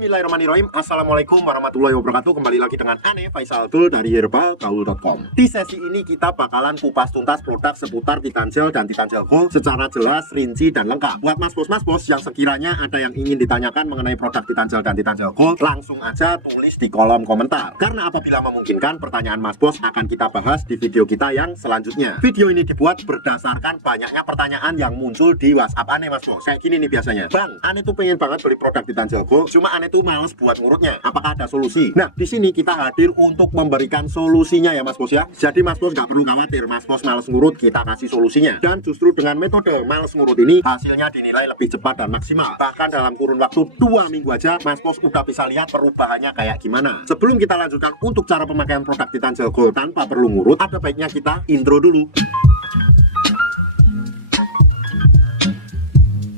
Bismillahirrahmanirrahim. Assalamualaikum warahmatullahi wabarakatuh. Kembali lagi dengan Ane Faisal Tul dari herbalgaul.com. Di sesi ini kita bakalan kupas tuntas produk seputar Titan Gel dan Titan Gel Gold secara jelas, rinci, dan lengkap. Buat mas bos yang sekiranya ada yang ingin ditanyakan mengenai produk Titan Gel dan Titan Gel Gold, langsung aja tulis di kolom komentar. Karena apabila memungkinkan, pertanyaan mas bos akan kita bahas di video kita yang selanjutnya. Video ini dibuat berdasarkan banyaknya pertanyaan yang muncul di WhatsApp Ane mas bos. Kayak gini nih biasanya, Bang, Ane tuh pengen banget beli produk Titan Gel Gold, cuma Ane tuh males buat ngurutnya. Apakah ada solusi? Nah, di sini kita hadir untuk memberikan solusinya ya mas bos ya. Jadi mas bos nggak perlu khawatir, mas bos males ngurut, kita kasih solusinya. Dan justru dengan metode males ngurut ini, hasilnya dinilai lebih cepat dan maksimal. Bahkan dalam kurun waktu 2 minggu aja, mas bos udah bisa lihat perubahannya kayak gimana. Sebelum kita lanjutkan untuk cara pemakaian produk Titan Gel Gold tanpa perlu ngurut, ada baiknya kita intro dulu.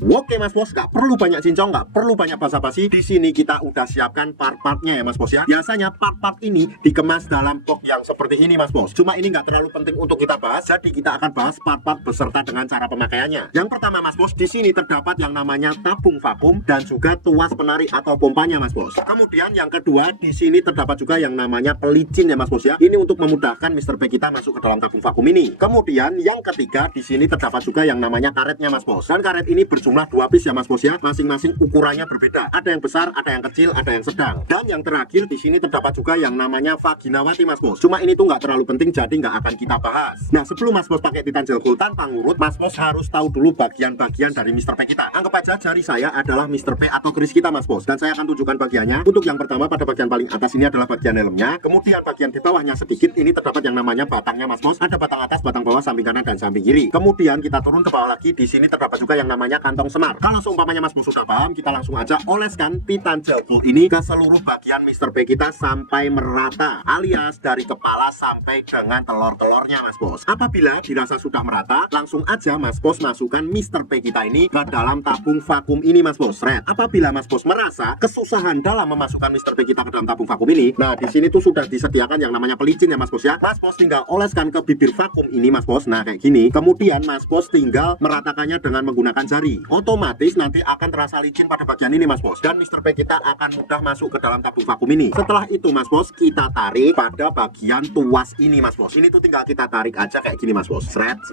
Oke mas bos, nggak perlu banyak cincong, nggak perlu banyak basa-basi. Di sini kita udah siapkan part-partnya ya mas bos ya. Biasanya part-part ini dikemas dalam box yang seperti ini mas bos. Cuma ini nggak terlalu penting untuk kita bahas, jadi kita akan bahas part-part beserta dengan cara pemakaiannya. Yang pertama mas bos, di sini terdapat yang namanya tabung vakum dan juga tuas penarik atau pompanya mas bos. Kemudian yang kedua, di sini terdapat juga yang namanya pelicin ya mas bos ya. Ini untuk memudahkan Mr. P kita masuk ke dalam tabung vakum ini. Kemudian yang ketiga, di sini terdapat juga yang namanya karetnya mas bos. Dan karet ini berjumlah 2 piece ya mas bos ya, masing-masing ukurannya berbeda. Ada yang besar, ada yang kecil, ada yang sedang. Dan yang terakhir di sini terdapat juga yang namanya vaginawati mas bos. Cuma ini tuh nggak terlalu penting, jadi nggak akan kita bahas. Nah, sebelum mas bos pakai Titan Gel Gold tanpa ngurut, mas bos harus tahu dulu bagian-bagian dari Mr. P kita. Anggap aja jari saya adalah Mr. P atau keris kita mas bos, dan saya akan tunjukkan bagiannya. Untuk yang pertama, pada bagian paling atas ini adalah bagian helmnya. Kemudian bagian di bawahnya sedikit, ini terdapat yang namanya batangnya mas bos. Ada batang atas, batang bawah, samping kanan dan samping kiri. Kemudian kita turun ke bawah lagi, di sini terdapat juga yang namanya kantong semar. Kalau seumpamanya mas bos sudah paham, kita langsung aja oleskan Titan Gel Gold ini ke seluruh bagian Mr. P kita sampai merata, alias dari kepala sampai dengan telur-telurnya mas bos. Apabila dirasa sudah merata, langsung aja mas bos masukkan Mr. P kita ini ke dalam tabung vakum ini mas bos. Apabila mas bos merasa kesusahan dalam memasukkan Mr. P kita ke dalam tabung vakum ini, nah di sini tuh sudah disediakan yang namanya pelicin ya mas bos ya. Mas bos tinggal oleskan ke bibir vakum ini mas bos. Nah kayak gini. Kemudian mas bos tinggal meratakannya dengan menggunakan jari. Otomatis nanti akan terasa licin pada bagian ini mas bos, dan Mr. P kita akan mudah masuk ke dalam tabung vakum ini. Setelah itu mas bos, kita tarik pada bagian tuas ini mas bos. Ini tuh tinggal kita tarik aja kayak gini mas bos. Sret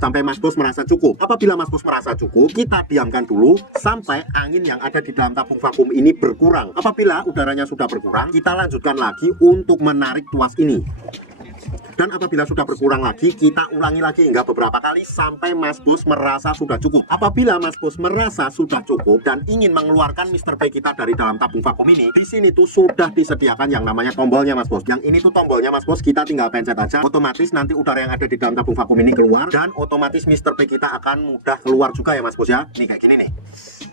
sampai mas bos merasa cukup. Apabila mas bos merasa cukup, kita diamkan dulu sampai angin yang ada di dalam tabung vakum ini berkurang. Apabila udaranya sudah berkurang, kita lanjutkan lagi untuk menarik tuas ini. Dan apabila sudah berkurang lagi, kita ulangi lagi hingga beberapa kali sampai mas bos merasa sudah cukup. Apabila mas bos merasa sudah cukup dan ingin mengeluarkan Mr. P kita dari dalam tabung vakum ini, di sini tuh sudah disediakan yang namanya tombolnya mas bos. Yang ini tuh tombolnya mas bos, kita tinggal pencet aja. Otomatis nanti udara yang ada di dalam tabung vakum ini keluar, dan otomatis Mr. P kita akan mudah keluar juga ya mas bos ya. Nih kayak gini nih.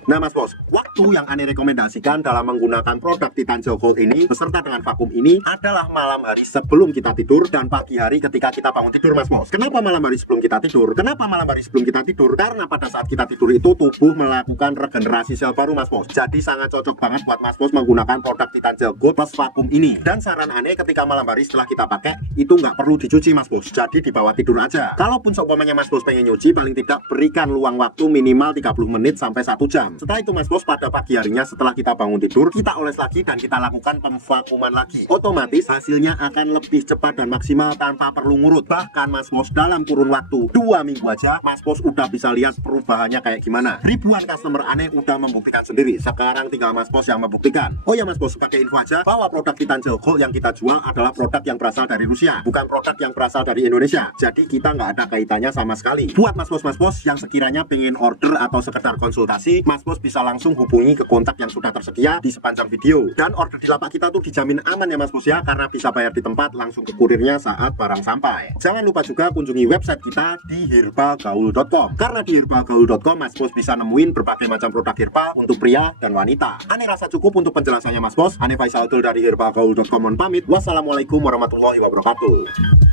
Nah mas bos, waktu yang Ane rekomendasikan dalam menggunakan produk Titan Gel Gold ini beserta dengan vakum ini adalah malam hari sebelum kita tidur dan pagi hari ketika kita bangun tidur mas bos. Kenapa malam hari sebelum kita tidur? Kenapa malam hari sebelum kita tidur? Karena pada saat kita tidur itu tubuh melakukan regenerasi sel baru mas bos. Jadi sangat cocok banget buat mas bos menggunakan produk Titan Gel Gold plus vakum ini. Dan saran Ane ketika malam hari setelah kita pakai itu nggak perlu dicuci mas bos. Jadi dibawa tidur aja. Kalaupun seumpamanya mas bos pengen nyuci, paling tidak berikan luang waktu minimal 30 menit sampai 1 jam. Setelah itu mas bos, pada pagi harinya setelah kita bangun tidur, kita oles lagi dan kita lakukan pemvakuman lagi. Otomatis hasilnya akan lebih cepat dan maksimal tanpa perlu ngurut. Bahkan mas bos dalam kurun waktu 2 minggu aja, mas bos udah bisa lihat perubahannya kayak gimana. Ribuan customer Ane udah membuktikan sendiri. Sekarang tinggal mas bos yang membuktikan. Oh ya mas bos, pakai info aja bahwa produk Titan Gel Gold yang kita jual adalah produk yang berasal dari Rusia, bukan produk yang berasal dari Indonesia. Jadi kita nggak ada kaitannya sama sekali. Buat mas bos yang sekiranya pengen order atau sekedar konsultasi, mas bos bisa langsung hubungi ke kontak yang sudah tersedia di sepanjang video. Dan order di lapak kita tuh dijamin aman ya mas bos ya, karena bisa bayar di tempat langsung ke kurirnya saat barang sampai. Jangan lupa juga kunjungi website kita di herbalgaul.com, karena di herbalgaul.com mas bos bisa nemuin berbagai macam produk herbal untuk pria dan wanita. Ane rasa cukup untuk penjelasannya mas bos. Ane Faisal Tul dari herbalgaul.com pamit. Wassalamualaikum warahmatullahi wabarakatuh.